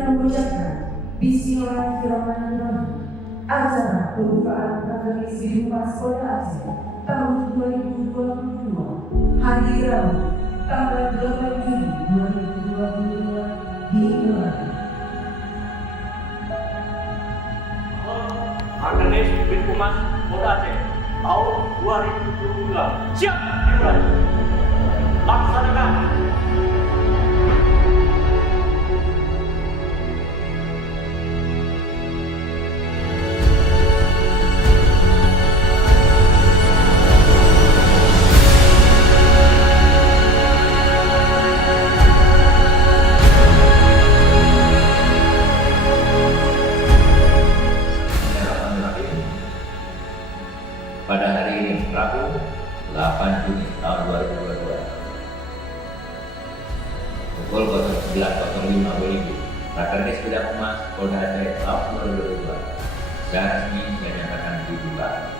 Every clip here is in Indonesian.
dengan mengucapkan Bismillahirrahmanirrahim. Acara pembukaan Rakernis di Humas Polda Aceh tahun 2022 hari Rabu tanggal 8 Juni 2022 dimulai. Rakernis di Humas Polda Aceh tahun 2022 siap dimulai. Laksanakan. Pada hari Rabu 8 Juni tahun 2022 pukul 11.05 WIB, Rakernis Bidang Humas Polda Aceh tahun 2022 secara resmi dinyatakan dibuka.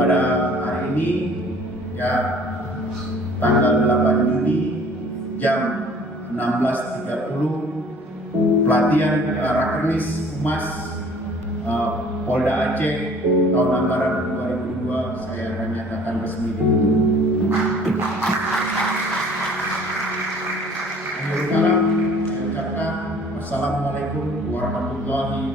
Pada hari ini ya tanggal 8 Juni jam 16.30 pelatihan Rakernis Humas Polda Aceh tahun anggaran 2022 saya akan nyatakan resmi ditutup. Akhirul kalam, saya ucapkan wassalamualaikum warahmatullahi